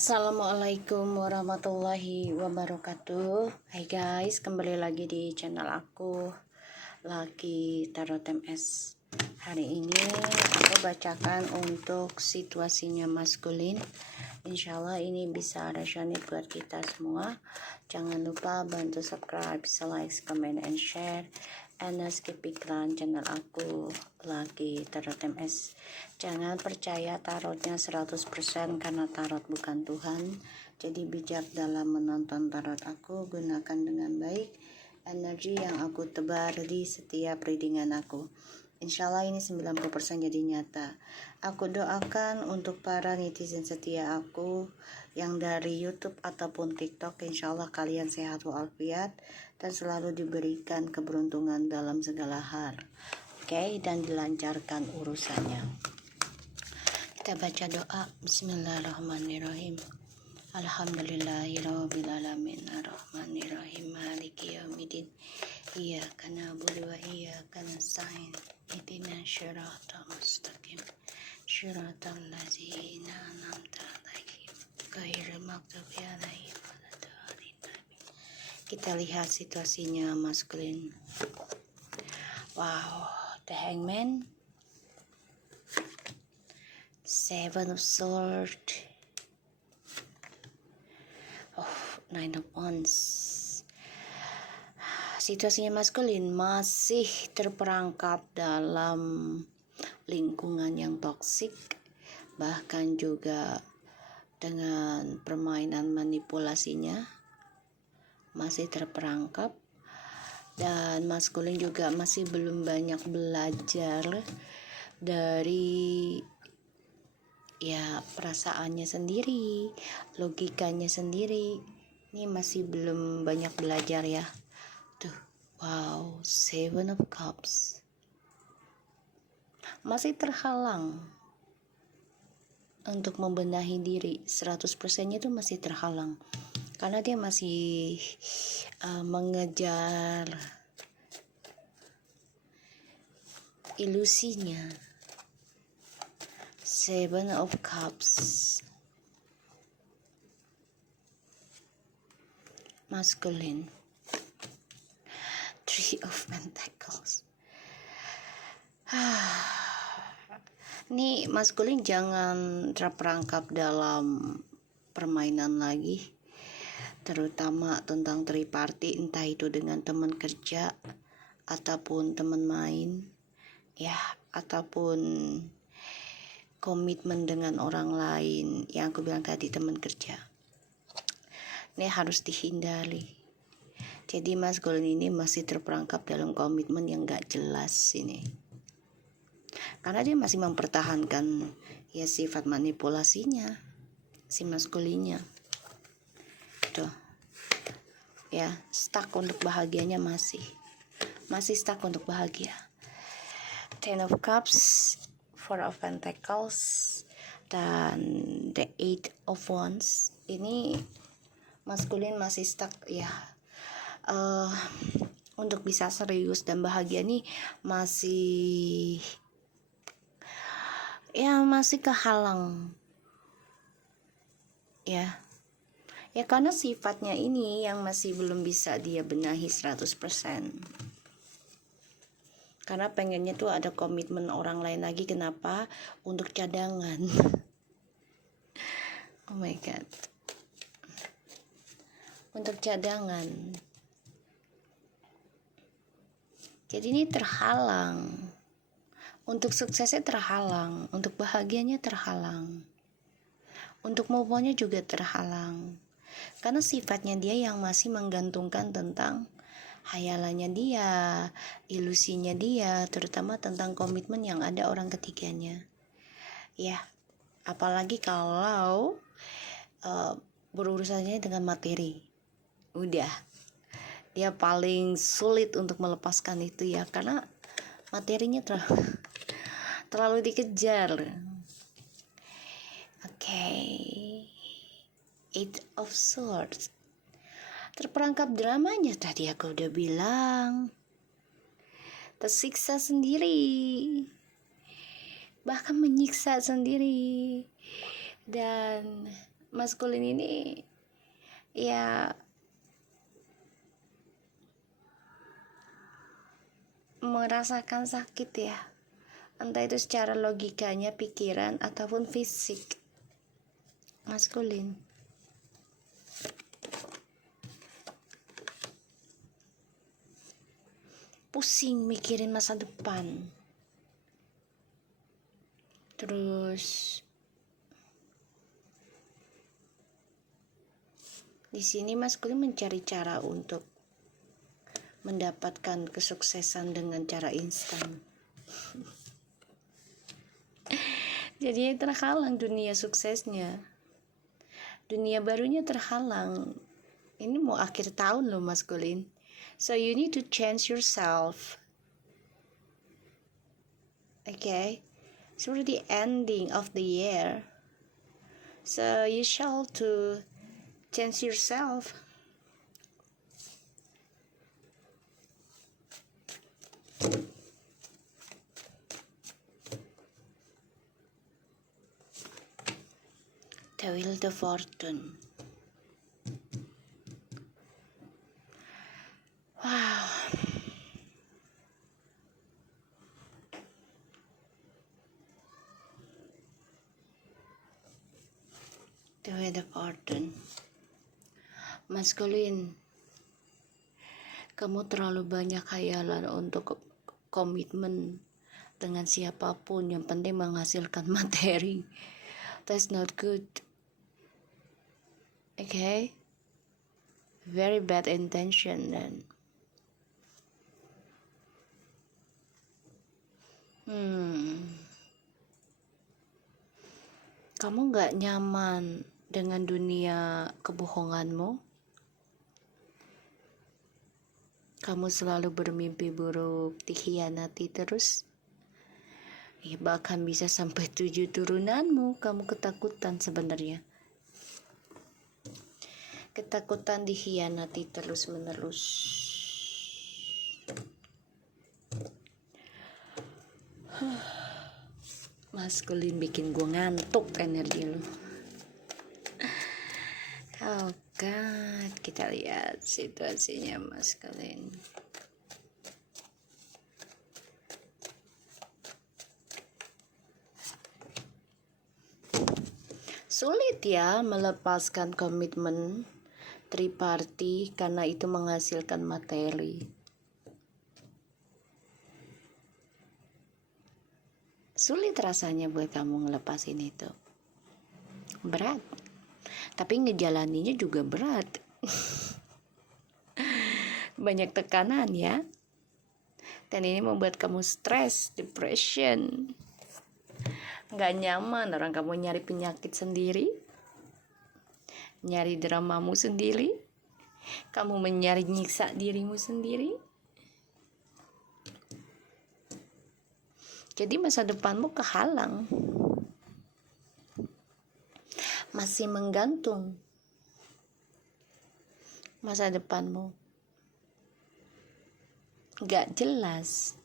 Assalamualaikum warahmatullahi wabarakatuh. Hai guys, kembali lagi di channel aku, Lucky Tarot MS. Hari ini aku bacakan untuk situasinya maskulin. Insyaallah ini bisa resonate buat kita semua. Jangan lupa bantu subscribe, like, comment, and share. And skip iklan channel aku, Lucky Tarot MS. Jangan percaya tarotnya 100% karena tarot bukan Tuhan. Jadi bijak dalam menonton tarot aku, gunakan dengan baik energi yang aku tebar di setiap readingan aku. Insyaallah ini 90% jadi nyata. Aku doakan untuk para netizen setia aku yang dari YouTube ataupun TikTok. Insyaallah kalian sehat walafiat dan selalu diberikan keberuntungan dalam segala hal. Oke, dan dilancarkan urusannya. Kita baca doa. Bismillahirrahmanirrahim. Alhamdulillahirabbil alamin arrahmanirrahim maliki yaumiddin iyyaka na'budu wa iyyaka nasta'in ihdinas siratal mustaqim siratal ladzina an'amta 'alaihim ghairil maghdubi 'alaihim waladdallin. Kita lihat situasinya maskulin. Wow, the Hangman, Seven of Swords, Nine of Wands. Situasinya maskulin masih terperangkap dalam lingkungan yang toksik, bahkan juga dengan permainan manipulasinya masih terperangkap, dan maskulin juga masih belum banyak belajar dari perasaannya sendiri, logikanya sendiri. Ini masih belum banyak belajar ya. Tuh, wow, Seven of Cups. Masih terhalang untuk membenahi diri. 100%-nya itu masih terhalang. Karena dia masih mengejar ilusinya. Seven of Cups. Masculine. Three of Pentacles. Ini maskulin jangan terperangkap dalam permainan lagi, terutama tentang triparty, entah itu dengan teman kerja ataupun teman main ya, ataupun komitmen dengan orang lain yang aku bilang tadi, teman kerja. Ini harus dihindari. Jadi maskulin ini masih terperangkap dalam komitmen yang gak jelas ini, karena dia masih mempertahankan ya sifat manipulasinya si maskulinnya. Tuh ya, stuck untuk bahagianya, masih stuck untuk bahagia. Ten of Cups, Four of Pentacles, dan the Eight of Wands. Ini maskulin masih stuck ya, untuk bisa serius dan bahagia nih masih kehalang ya karena sifatnya ini yang masih belum bisa dia benahi 100%. Karena pengennya tuh ada komitmen orang lain lagi. Kenapa? Untuk cadangan. Oh my god, untuk cadangan. Jadi ini terhalang, untuk suksesnya terhalang, untuk bahagianya terhalang, untuk move on-nya juga terhalang. Karena sifatnya dia yang masih menggantungkan tentang hayalannya dia, ilusinya dia, terutama tentang komitmen yang ada orang ketiganya. Ya, apalagi kalau berurusannya dengan materi. Udah, dia paling sulit untuk melepaskan itu ya, karena materinya terlalu dikejar. Oke. Eight of Swords. Terperangkap dramanya, tadi aku udah bilang. Tersiksa sendiri, bahkan menyiksa sendiri, dan maskulin ini ya merasakan sakit ya, entah itu secara logikanya, pikiran, ataupun fisik. Maskulin pusing mikirin masa depan, terus di sini maskulin mencari cara untuk mendapatkan kesuksesan dengan cara instan. Jadinya terhalang dunia suksesnya, dunia barunya terhalang. Ini mau akhir tahun loh maskulin, so you need to change yourself. Okay, it's already ending of the year, so you shall to change yourself. The Wheel of Fortune. Wow. The Wheel of Fortune. Maskulin, kamu terlalu banyak khayalan untuk komitmen dengan siapapun, yang penting menghasilkan materi. That's not good. Okay, very bad intention then. Kamu gak nyaman dengan dunia kebohonganmu? Kamu selalu bermimpi buruk, dikhianati terus? Ya, bahkan bisa sampai 7 turunanmu, kamu ketakutan sebenarnya. Ketakutan dikhianati terus-menerus. Maskulin bikin gue ngantuk energi lu. Oh God, kita lihat situasinya maskulin. Sulit ya melepaskan komitmen triparti karena itu menghasilkan materi. Sulit rasanya buat kamu ngelepasin itu. Berat. Tapi ngejalaninya juga berat. Banyak tekanan ya. Dan ini membuat kamu stres, depression. Gak nyaman, orang kamu nyari penyakit sendiri, nyari dramamu sendiri, kamu mencari nyiksa dirimu sendiri. Jadi masa depanmu kehalang, masih menggantung masa depanmu, gak jelas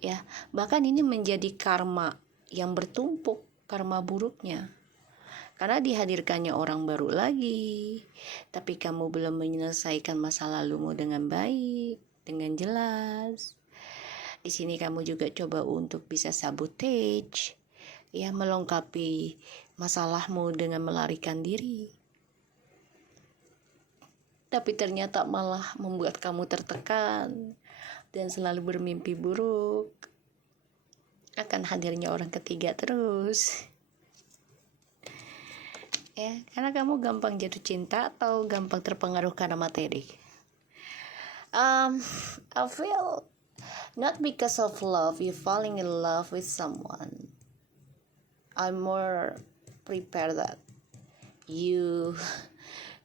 ya. Bahkan ini menjadi karma yang bertumpuk, karma buruknya, karena dihadirkannya orang baru lagi, tapi kamu belum menyelesaikan masa lalumu dengan baik, dengan jelas. Di sini kamu juga coba untuk bisa sabotage, ya, melengkapi masalahmu dengan melarikan diri. Tapi ternyata malah membuat kamu tertekan dan selalu bermimpi buruk akan hadirnya orang ketiga terus. Ya, karena kamu gampang jatuh cinta atau gampang terpengaruh karena materi. I feel not because of love you falling in love with someone. I'm more prepared that you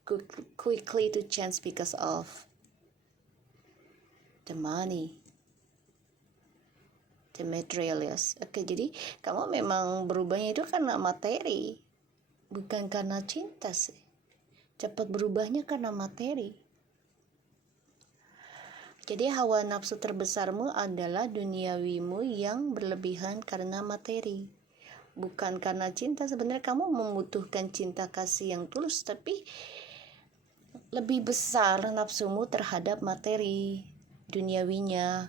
could quickly to change because of the money, the materials. Oke, jadi kamu memang berubahnya itu karena materi, bukan karena cinta sih. Cepat berubahnya karena materi. Jadi hawa nafsu terbesarmu adalah duniawimu yang berlebihan karena materi. bukan karena cinta. Sebenarnya kamu membutuhkan cinta kasih yang tulus, tapi lebih besar nafsumu terhadap materi duniawinya,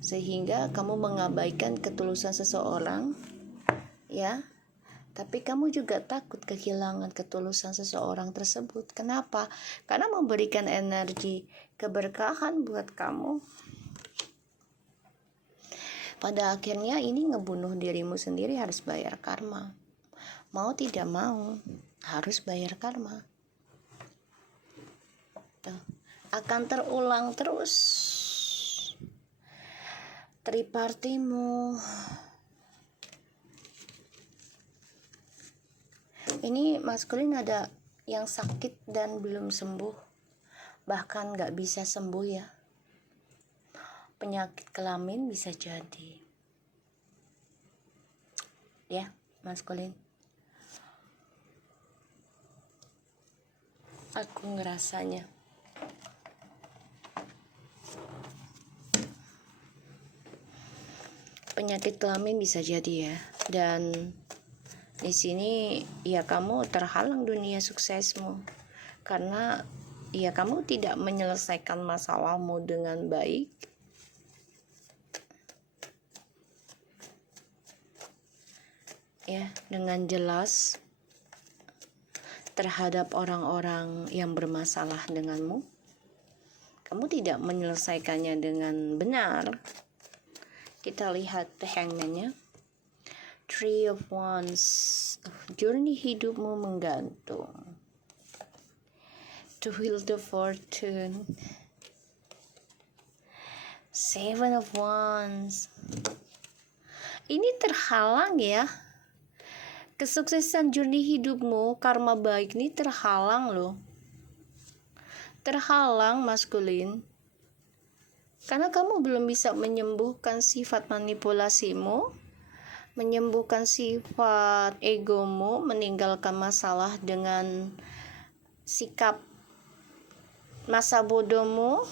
sehingga kamu mengabaikan ketulusan seseorang, ya. Tapi kamu juga takut kehilangan ketulusan seseorang tersebut. Kenapa? Karena memberikan energi keberkahan buat kamu. Pada akhirnya ini ngebunuh dirimu sendiri, harus bayar karma. Mau tidak mau, harus bayar karma. Tuh. Akan terulang terus. Tripartimu. Ini maskulin ada yang sakit dan belum sembuh, bahkan gak bisa sembuh ya. Penyakit kelamin bisa jadi, ya maskulin. Aku ngerasanya. Penyakit kelamin bisa jadi ya. Dan di sini ya kamu terhalang dunia suksesmu karena ya kamu tidak menyelesaikan masalahmu dengan baik. Ya, dengan jelas terhadap orang-orang yang bermasalah denganmu. Kamu tidak menyelesaikannya dengan benar. Kita lihat The Hangman-nya. Three of Wands. Journey hidupmu menggantung. The Wheel of Fortune. Seven of Wands. Ini terhalang ya. Kesuksesan journey hidupmu, karma baik ini terhalang loh. Terhalang maskulin. Karena kamu belum bisa menyembuhkan sifat manipulasimu, menyembuhkan sifat egomu, meninggalkan masalah dengan sikap masa bodohmu,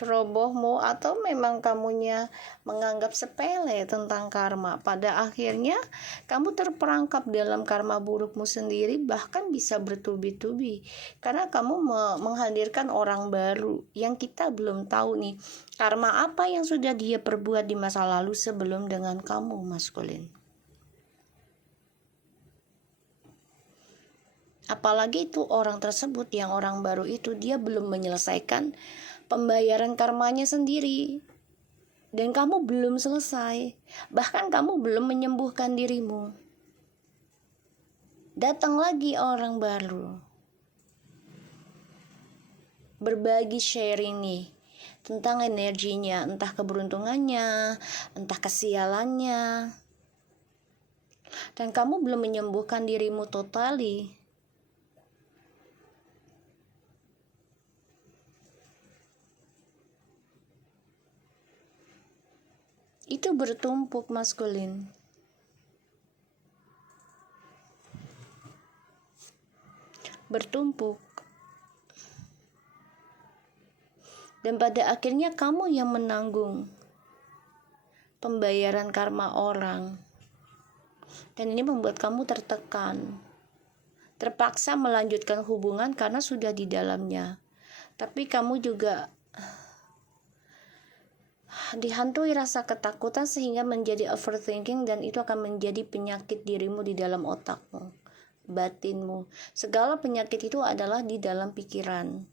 cerobohmu, atau memang kamunya menganggap sepele tentang karma. Pada akhirnya kamu terperangkap dalam karma burukmu sendiri, bahkan bisa bertubi-tubi karena kamu menghadirkan orang baru yang kita belum tahu nih karma apa yang sudah dia perbuat di masa lalu sebelum dengan kamu maskulin. Apalagi itu orang tersebut, yang orang baru itu, dia belum menyelesaikan pembayaran karmanya sendiri. Dan kamu belum selesai. Bahkan kamu belum menyembuhkan dirimu. Datang lagi orang baru. Berbagi sharing nih. Tentang energinya. Entah keberuntungannya. Entah kesialannya. Dan kamu belum menyembuhkan dirimu totali. Itu bertumpuk maskulin. Bertumpuk. Dan pada akhirnya kamu yang menanggung pembayaran karma orang. Dan ini membuat kamu tertekan. Terpaksa melanjutkan hubungan karena sudah di dalamnya. Tapi kamu juga dihantui rasa ketakutan sehingga menjadi overthinking, dan itu akan menjadi penyakit dirimu di dalam otakmu, batinmu. Segala penyakit itu adalah di dalam pikiran.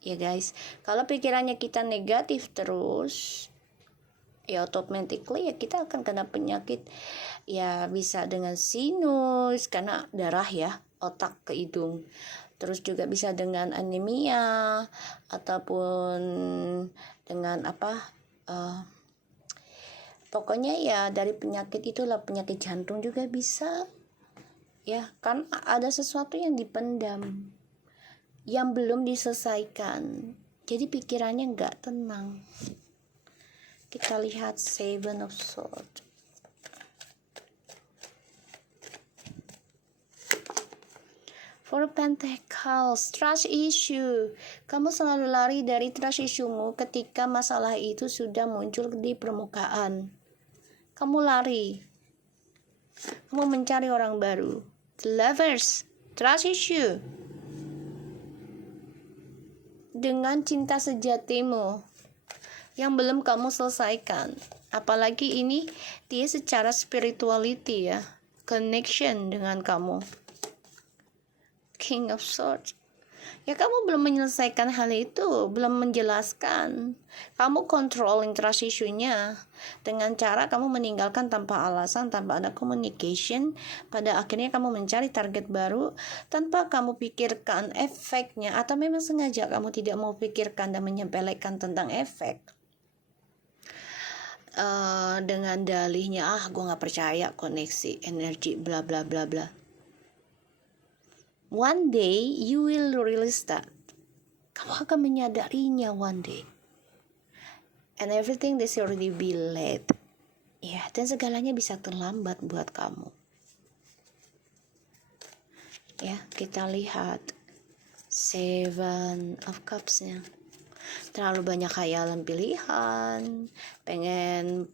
Ya guys, kalau pikirannya kita negatif terus, ya automatically ya kita akan kena penyakit. Ya bisa dengan sinus karena darah ya, otak ke hidung. Terus juga bisa dengan anemia ataupun dengan pokoknya ya dari penyakit itulah, penyakit jantung juga bisa ya, kan ada sesuatu yang dipendam yang belum diselesaikan, jadi pikirannya nggak tenang. Kita lihat Seven of Swords. Four of Pentacles, trust issue. Kamu selalu lari dari trust issue-mu ketika masalah itu sudah muncul di permukaan. Kamu lari. Kamu mencari orang baru. The lovers, trust issue. Dengan cinta sejatimu yang belum kamu selesaikan. Apalagi ini dia secara spirituality ya, connection dengan kamu. King of Swords. Ya kamu belum menyelesaikan hal itu, belum menjelaskan. Kamu controlling trust issue-nya dengan cara kamu meninggalkan tanpa alasan, tanpa ada communication. Pada akhirnya kamu mencari target baru tanpa kamu pikirkan efeknya, atau memang sengaja kamu tidak mau pikirkan dan menyepelekan tentang efek. Dengan dalihnya, gue gak percaya koneksi energi bla bla bla bla. One day you will realize that. Kamu akan menyadarinya one day. And everything is already be late. Ya, dan segalanya bisa terlambat buat kamu. Ya, kita lihat Seven of Cups-nya. Terlalu banyak khayalan pilihan, pengen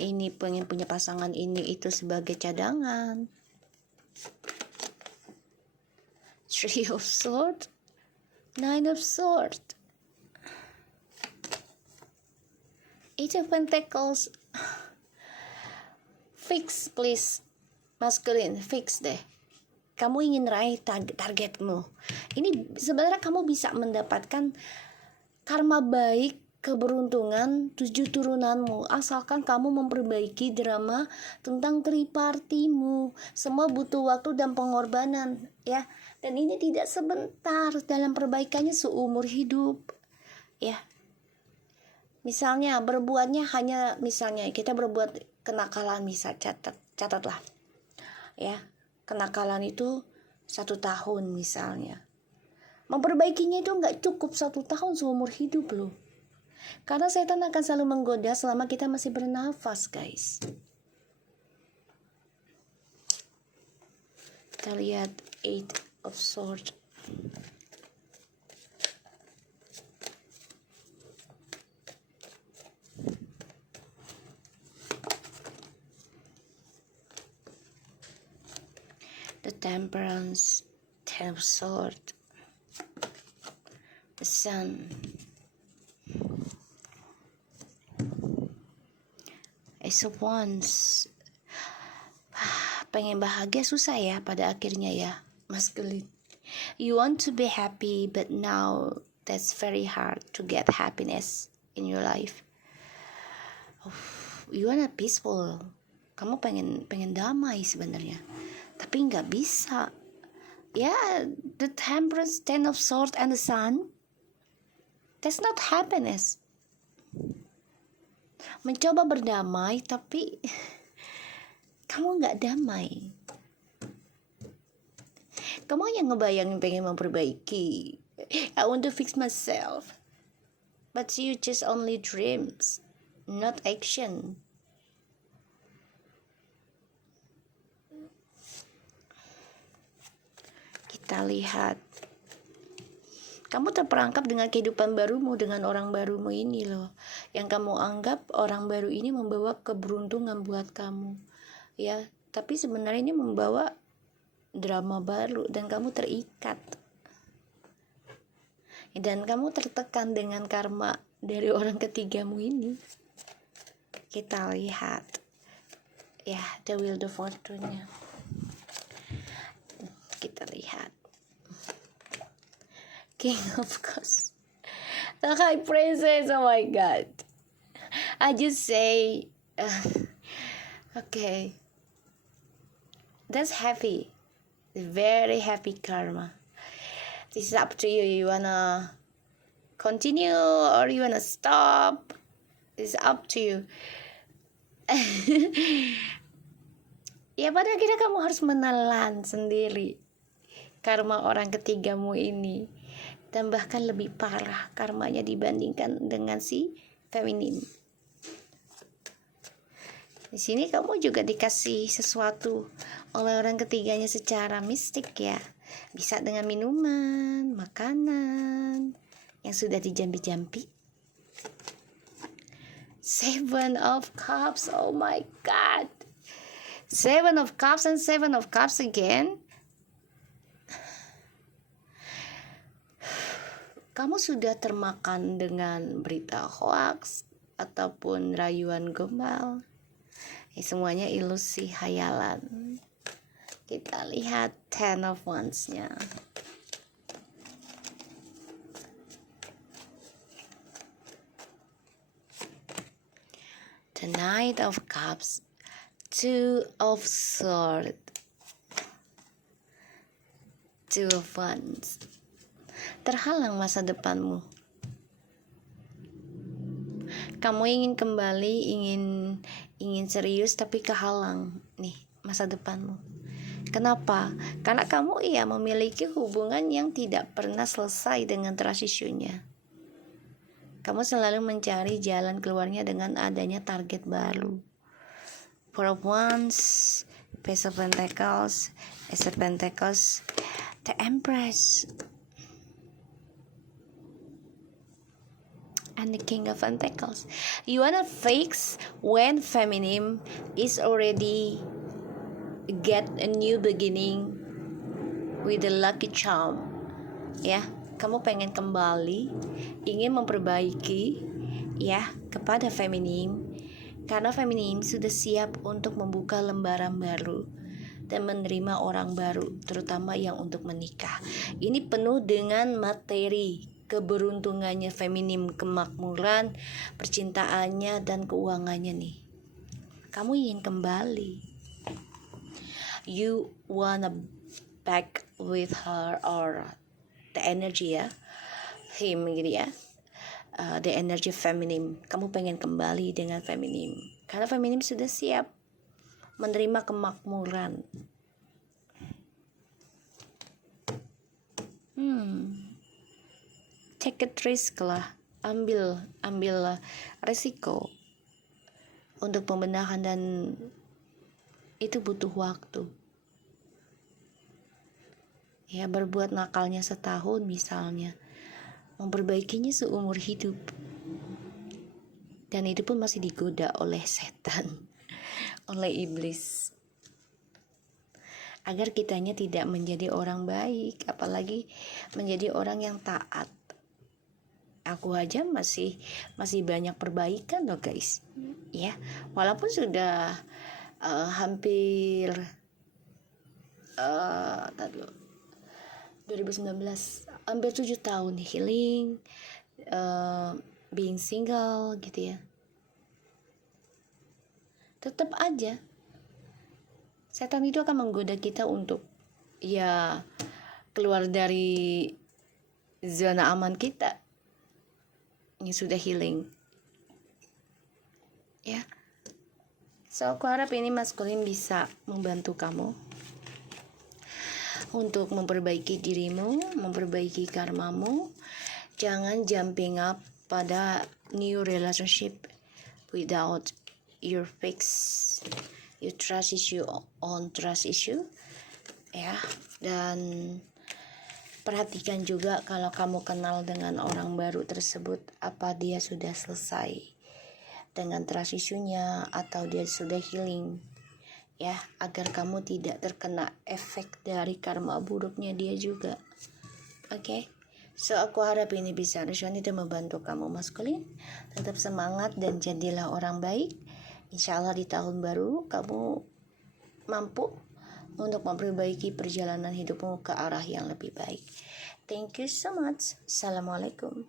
ini, pengen punya pasangan ini itu sebagai cadangan. Three of Swords, Nine of Swords, Eight of Pentacles. Fix please, masculine, fix deh. Kamu ingin raih targetmu. Ini sebenarnya kamu bisa mendapatkan karma baik, keberuntungan 7 turunanmu, asalkan kamu memperbaiki drama tentang tripartimu. Semua butuh waktu dan pengorbanan ya. Dan ini tidak sebentar, dalam perbaikannya seumur hidup. Ya. Misalnya berbuatnya hanya, misalnya kita berbuat kenakalan, misal catatlah. Ya, kenakalan itu 1 tahun misalnya. Memperbaikinya itu nggak cukup 1 tahun, seumur hidup loh. Karena setan akan selalu menggoda selama kita masih bernafas, guys. Kita lihat Eight of Swords. The Temperance, Ten of Swords, the Sun, Ace of Wands. Pengen bahagia susah ya pada akhirnya ya, masculine. You want to be happy, but now that's very hard to get happiness in your life. You wanna peaceful. Kamu pengen damai sebenarnya, tapi nggak bisa. Yeah, the Temperance, Ten of Swords, and the Sun. That's not happiness. Mencoba berdamai, tapi kamu nggak damai. Kamu hanya ngebayangin pengen memperbaiki. I want to fix myself. But you just only dreams, not action. Kita lihat. Kamu terperangkap dengan kehidupan barumu, dengan orang barumu ini loh. Yang kamu anggap orang baru ini membawa keberuntungan buat kamu. Ya, tapi sebenarnya ini membawa drama baru dan kamu terikat. Dan kamu tertekan dengan karma dari orang ketigamu ini. Kita lihat. Ya, the Wheel of Fortune-nya. Kita lihat. King of Cups. The High Princess, oh my god. I just say, okay. That's heavy. Very happy karma. This is up to you. You wanna continue or you wanna stop? It's up to you. Ya pada akhirnya kamu harus menelan sendiri karma orang ketigamu ini. Dan bahkan lebih parah karmanya dibandingkan dengan si feminin. Di sini kamu juga dikasih sesuatu oleh orang ketiganya secara mistik ya. Bisa dengan minuman, makanan yang sudah dijampi-jampi. Seven of Cups, oh my god. Seven of Cups and Seven of Cups again. Kamu sudah termakan dengan berita hoax ataupun rayuan gombal. Semuanya ilusi hayalan. Kita lihat Ten of Wands-nya. The Knight of Cups, Two of Swords, Two of Wands. Terhalang masa depanmu. Kamu ingin kembali, ingin serius, tapi kehalang nih masa depanmu. Kenapa? Karena kamu memiliki hubungan yang tidak pernah selesai dengan trust issue-nya. Kamu selalu mencari jalan keluarnya dengan adanya target baru. Four of Wands, Page of Pentacles, Ace of Pentacles, The Empress, and the King of Pentacles. You wanna fix when feminine is already get a new beginning with the lucky charm. Ya, kamu pengen kembali, ingin memperbaiki kepada feminim, karena feminim sudah siap untuk membuka lembaran baru dan menerima orang baru, terutama yang untuk menikah. Ini penuh dengan materi keberuntungannya feminim, kemakmuran, percintaannya, dan keuangannya nih. Kamu ingin kembali. You wanna back with her or the energy him gitu ya. The energy feminim. Kamu pengen kembali dengan feminim. Karena feminim sudah siap menerima kemakmuran. Take a risk lah, ambil resiko untuk pembenahan, dan itu butuh waktu. Ya, berbuat nakalnya setahun misalnya, memperbaikinya seumur hidup. Dan itu pun masih digoda oleh setan, oleh iblis, agar kitanya tidak menjadi orang baik, apalagi menjadi orang yang taat. Aku aja masih banyak perbaikan loh guys, ya, walaupun sudah hampir 2019, hampir 7 tahun healing, being single gitu ya. Tetap aja setan itu akan menggoda kita untuk keluar dari zona aman kita yang sudah healing, ya. So aku harap ini maskulin bisa membantu kamu untuk memperbaiki dirimu, memperbaiki karmamu. Jangan jumping up pada new relationship without your fix your trust issue on trust issue, ya. Dan perhatikan juga kalau kamu kenal dengan orang baru tersebut, apa dia sudah selesai dengan trust issue-nya atau dia sudah healing, ya, agar kamu tidak terkena efek dari karma buruknya dia juga. Oke. So aku harap ini bisa resonate dan membantu kamu maskulin. Tetap semangat dan jadilah orang baik. Insya Allah di tahun baru kamu mampu untuk memperbaiki perjalanan hidupmu ke arah yang lebih baik. Thank you so much. Assalamualaikum.